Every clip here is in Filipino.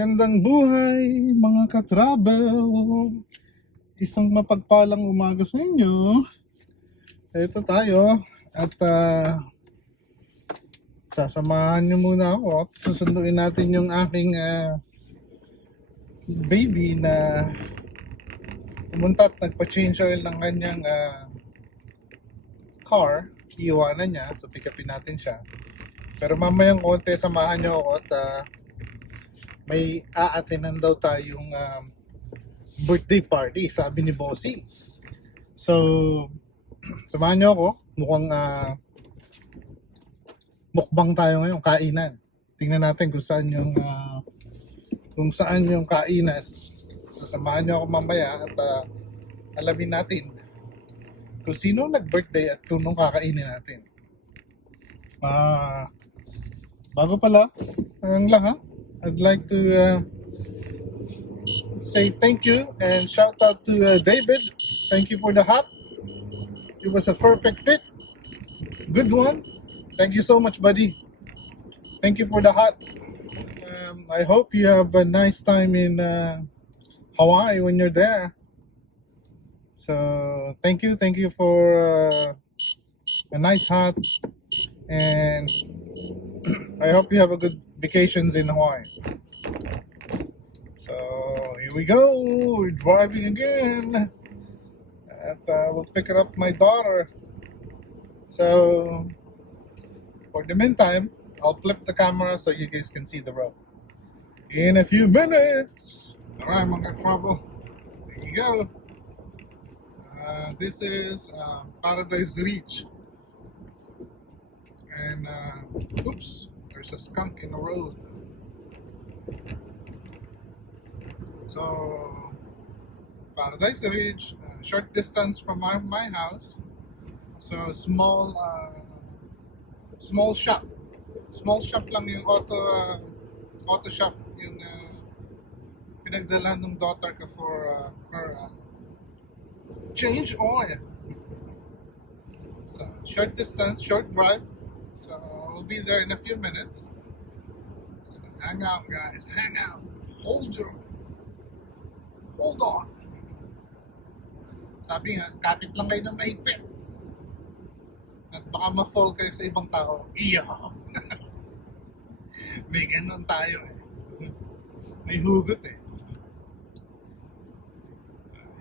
Magandang buhay mga ka-travel. Isang mapagpalang umaga sa inyo. Ito tayo at sasamahan nyo muna ako at susunduin natin yung aking baby na pumunta at nagpa-change oil ng kanyang car. Iiwanan niya, so pick upin natin siya. Pero mamayang konti samahan nyo ako at may aatinan daw tayong birthday party, sabi ni Bossy. So, samahan nyo ako. Mukhang mukbang tayo ngayon, kainan. Tingnan natin kung saan yung kainan. So, samahan nyo ako mamaya at alamin natin kung sino nag-birthday at kung nung kakainin natin. Bago pala, ang lang ha, I'd like to say thank you and shout out to David. Thank you for the hat. It was a perfect fit. Good one. Thank you so much, buddy. Thank you for the hat. I hope you have a nice time in Hawaii when you're there. So thank you for a nice hat, and I hope you have a good vacations in Hawaii. So here we go. We're driving again, and we'll pick up my daughter. So for the meantime, I'll flip the camera so you guys can see the road. In a few minutes. Alright, mga trouble. There you go. This is Paradise Reach. And oops, there's a skunk in the road. So Paradise Reach, short distance from my house. So small shop. Small shop lang yung auto shop yung pinagdala ng daughter ko for her change oil. So short distance, short drive. So we'll be there in a few minutes. So hang out, guys. Hang out. Hold on. Sabi nga, kapit lang kayo ng mahigpit. At baka ma-fall kayo sa ibang tao. Iyo. May ganun tayo eh. May hugot eh.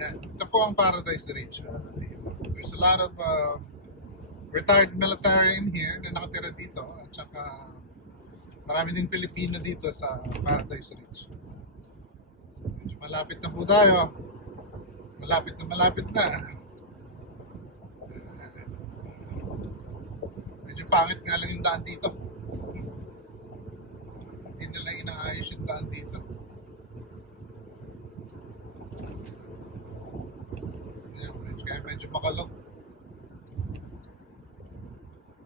Yan. Ito po ang Paradise Reach. There's a lot of retired military in here na nakatira dito. At saka marami ding Pilipino dito sa Paradise Reach. So, medyo malapit na po tayo. Malapit na. Medyo pangit nga lang yung daan dito. Hindi nila inaayos yung daan dito. Kaya medyo makalog.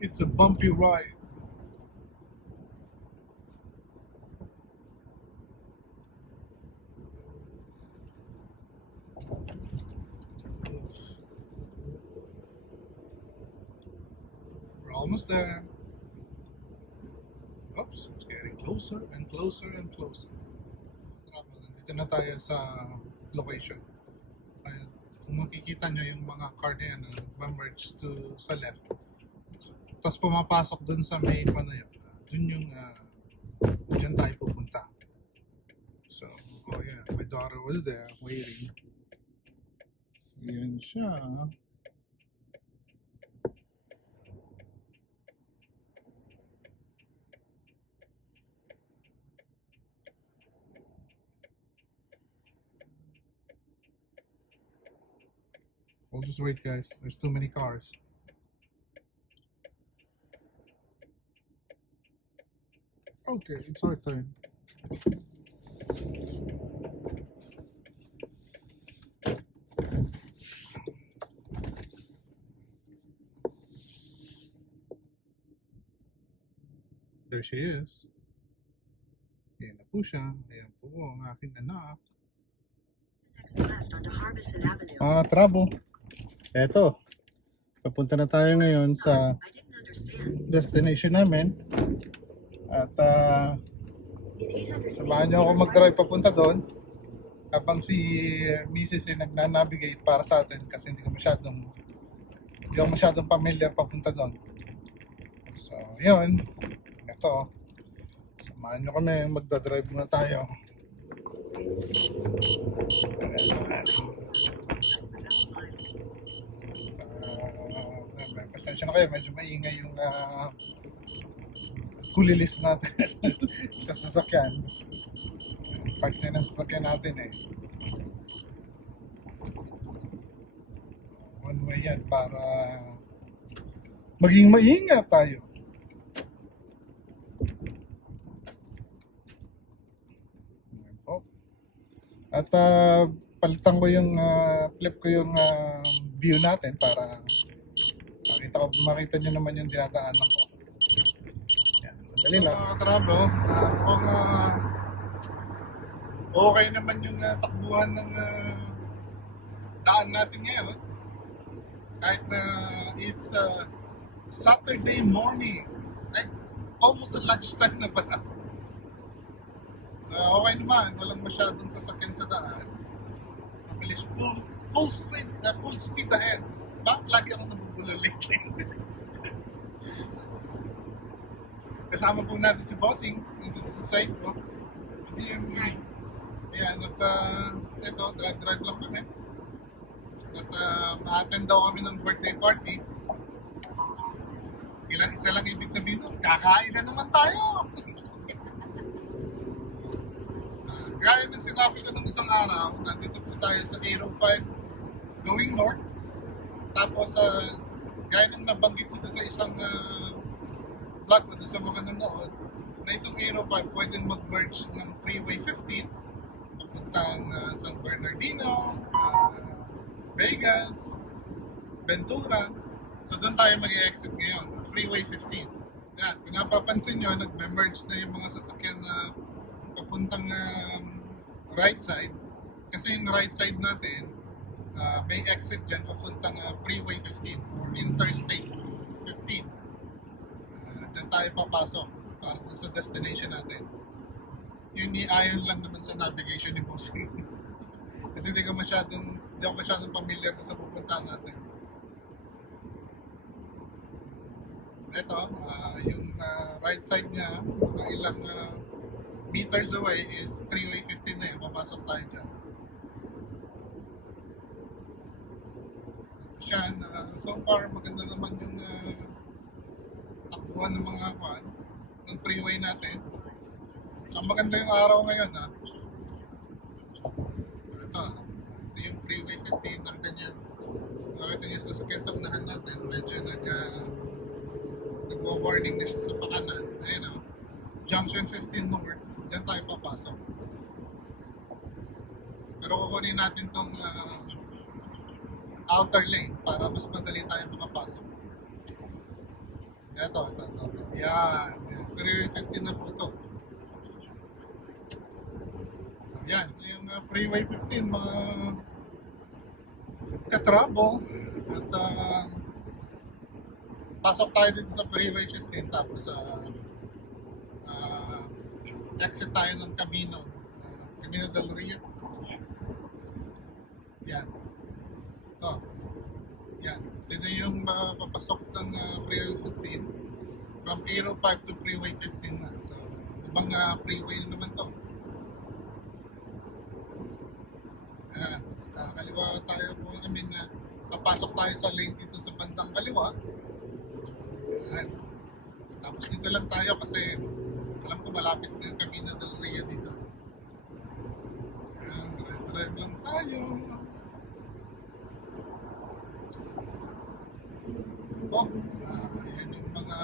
It's a bumpy ride. We're almost there. Oops, it's getting closer and closer and closer. Dito na tayo sa location. Kung makikita nyo yung mga car na yan, merge to sa left. Tapos pumapasok dun sa may panayon. Dun yung, dyan tayo pupunta. So, oh yeah, my daughter was there waiting. Yan siya. We'll just wait, guys. There's too many cars. Okay, it's our turn. There she is. Ayan na po siya. Ayan po ang aking anak. Trouble. Eto, papunta na tayo ngayon sa destination namin. At Samahan niyo ako mag-drive papunta doon habang si Mrs. ay nagna-navigate para sa atin kasi hindi ako masyadong familiar papunta doon. So, yun. Ito. Samahan niyo kami, magdadrive muna tayo. Pasensya na kayo, medyo maingay yung kulilis natin sa sasakyan. Part na ng sasakyan natin eh. One way yan para maging maingat tayo. At palitan ko yung flip ko yung view natin para makita nyo naman yung dinadaanan ko. Yan, sandali lang. Trabo, okay naman yung takbuhan ng daan natin ngayon. Kahit na it's Saturday morning. Like, almost lunchtime na pala. So, okay naman. Walang masyadong sasakyan sa daan. Mabilis. Full speed ahead. Bakit lagi ako nabubulo lately? Kasama po natin si Bossing dito sa side ko. Hindi yung... Yan, at ito, drive lang kami. At ma-attend daw kami ng birthday party. Isa lang ibig sabihin doon, kakain na naman tayo! Gaya ng sinabi ko ng isang araw, nandito po tayo sa 805 going north. Tapos, gaya ng nabanggit dito sa isang vlog ko sa mga nanood, na itong 805 pwedeng mag-merge ng Freeway 15 papuntang San Bernardino, Vegas, Ventura. So doon tayo mag-exit ngayon, Freeway 15. Yan, kung napapansin nyo, nag-merge na yung mga sasakyan na papuntang right side. Kasi yung right side natin, may exit dyan papuntang Freeway 15 or Interstate 15. Dyan tayo papasok para sa destination natin. Yung ni-ayon lang naman sa navigation ni Bossing. Kasi hindi ako masyadong familiar sa pupuntahan natin. Ito, yung right side niya, mga ilang meters away is Freeway 15 na yun. Papasok tayo dyan. Siya, so far maganda naman yung takbuhan ng mga ng freeway natin. So maganda yung araw ngayon ha. Ito yung Freeway 15. Nakita niyo yung sasakyan sa unahan natin. Medyo nagwa-warning na siya sa pakanan. Ayun o. Junction 15 North. Diyan tayo papasok. Pero kukunin natin tong outer lane para mas madali tayo makapasok. Ito. Yan. Freeway 15 na po ito. So yan. Yung Freeway 15 mga katrabo. At pasok tayo dito sa Freeway 15 tapos exit tayo ng Camino del Rio. Yan. Ito. Yan. Ito yung papasok ng Freeway 15 from 805 to Freeway 15 na. So, ibang freeway naman to. Yan. Tapos kakaliwa tayo kung papasok tayo sa lane dito sa bandang kaliwa. Yan. Tapos dito lang tayo kasi alam ko malapit din Camino del Rio dito. Yan, drive lang tayo. Ito, yan yung mga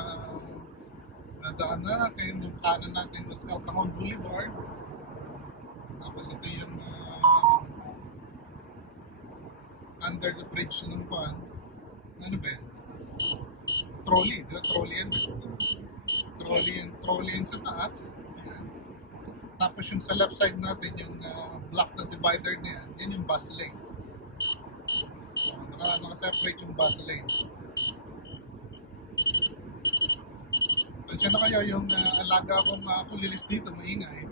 nadaan na natin. Yung kanan natin was Alcamon Boulevard. Tapos ito yung under the bridge ng kuan. Ano ba yan? Trolley, di ba? Trolley yan. Trolley yan sa taas. Ayan. Tapos yung sa left side natin, yung block na divider na yan, yan yung bus lane. So, naka-separate yung bus lane. So, Pasensya na kayo yung alaga akong kulilis dito, maingay.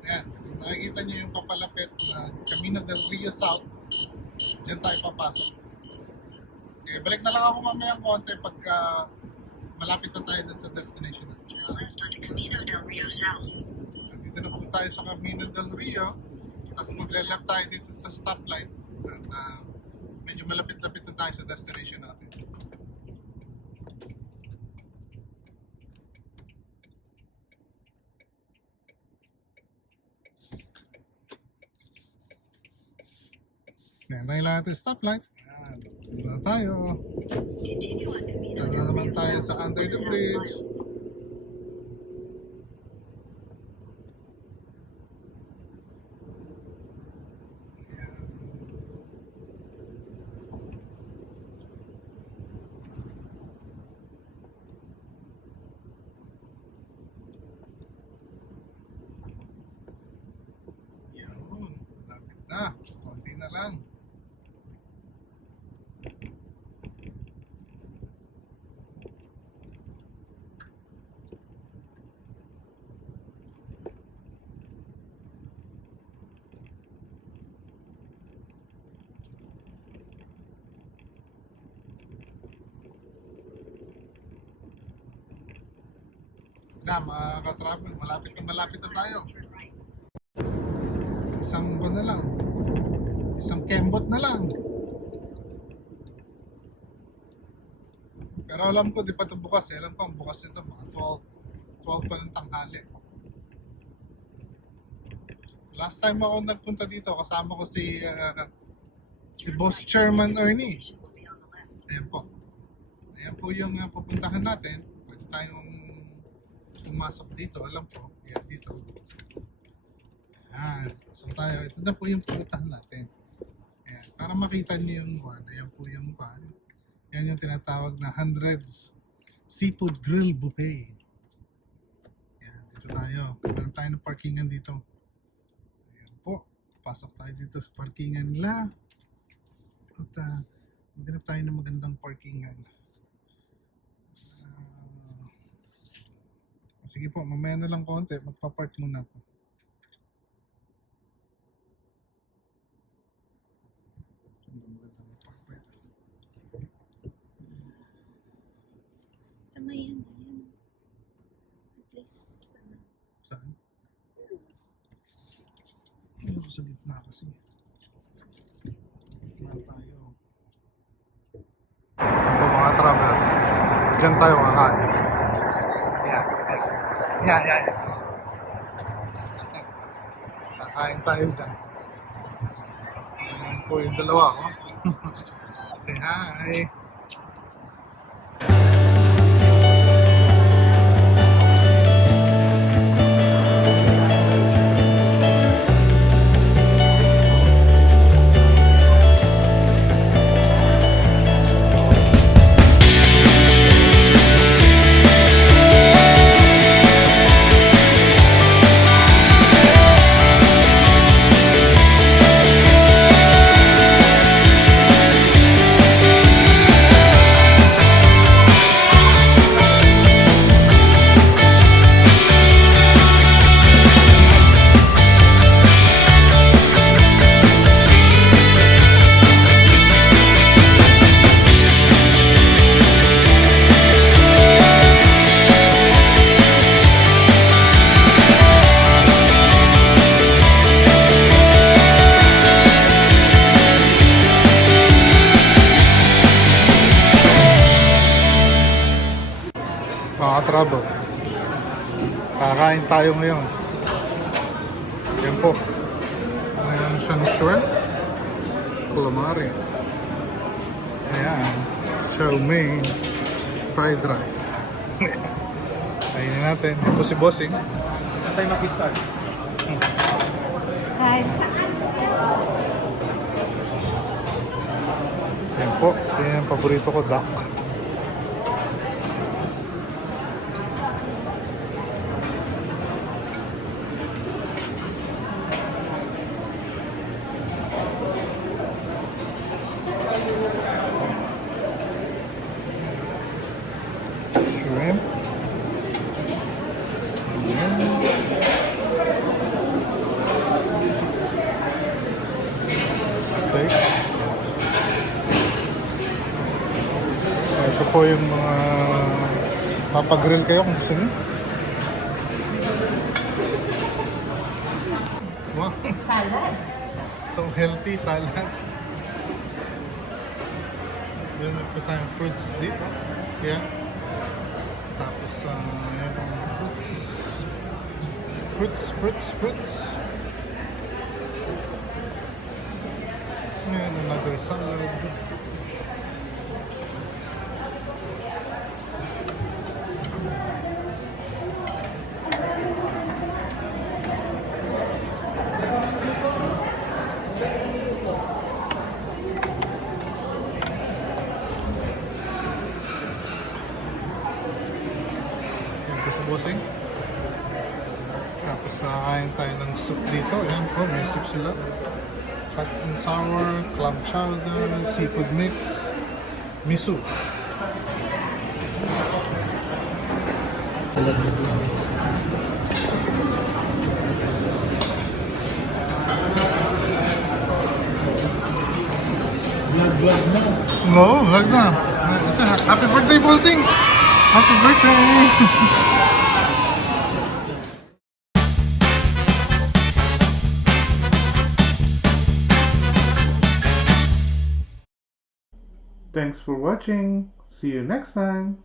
Ayan, kung nakikita nyo yung papalapit na Camino del Rio South, dyan tayo papasok. Okay, balik na lang ako mamayang konti pagka malapit na tayo dun sa destination natin. Camino del Rio South. Dito na po tayo sa Camino del Rio. Tapos magle-left tayo dito sa stoplight. At medyo malapit-lapit na tayo sa destination natin. Yan, kailangan natin stoplight. Yan, dito na tayo. Dito na naman tayo sa under the bridge. Yan, lapit na. Konti na lang. Na mga ka-travel, malapit na tayo. Isang ba na lang? Isang kembot na lang. Pero alam ko, di pa ito bukas eh. Alam ko, ang bukas nito mga 12 pa ng tanghali. Last time ako nagpunta dito, kasama ko si Boss Chairman Ernie. Ayan po. Ayan po yung pupuntahan natin. Pwede tayong pumasok dito, alam ko. Ayan, dito. Ayan, pasok tayo. Ito na po yung pupuntahan natin. Ayan, para makita niyo yung one. Ayan po yung one. Yan yung tinatawag na Hundreds Seafood Grill Buffet. Ayan, dito tayo. Meron tayo ng parkingan dito. Ayan po. Pasok tayo dito sa parkingan nila. At maghanap tayo ng magandang parkingan. Sige po, mamaya na lang konti. Magpa-park muna po. Sa may yan. At least, ano. Saan? Ayun, sa gitna kasi. Gitna tayo. Ito mga travel. Diyan tayo kakain. Yan. Kakain tayo dyan. Ayan po yung dalawa. Oh. Say hi. Mga travel, kakain tayo ngayon. Yan po. Ayan siyang shrimp, calamari. Ayan, chow mein, fried rice. Kainin natin. Yan po si Bossing. Saan tayo mag-start? Yan po. Yan yung paborito ko, duck. steak. Ito po yung mga papagrill kayo kung gusto niyo. Wow, Salad. so healthy salad. Meron po tayong fruits dito. Yeah. Tapos, yan ang fruits. And another salad. Bossing. Tapos kakain tayo ng soup dito. Ayan po, may soup sila. Hot and sour, clam chowder, seafood mix, miso. Vlog na. No, vlog na. Happy birthday, Bossing! Happy birthday! Thanks for watching. See you next time.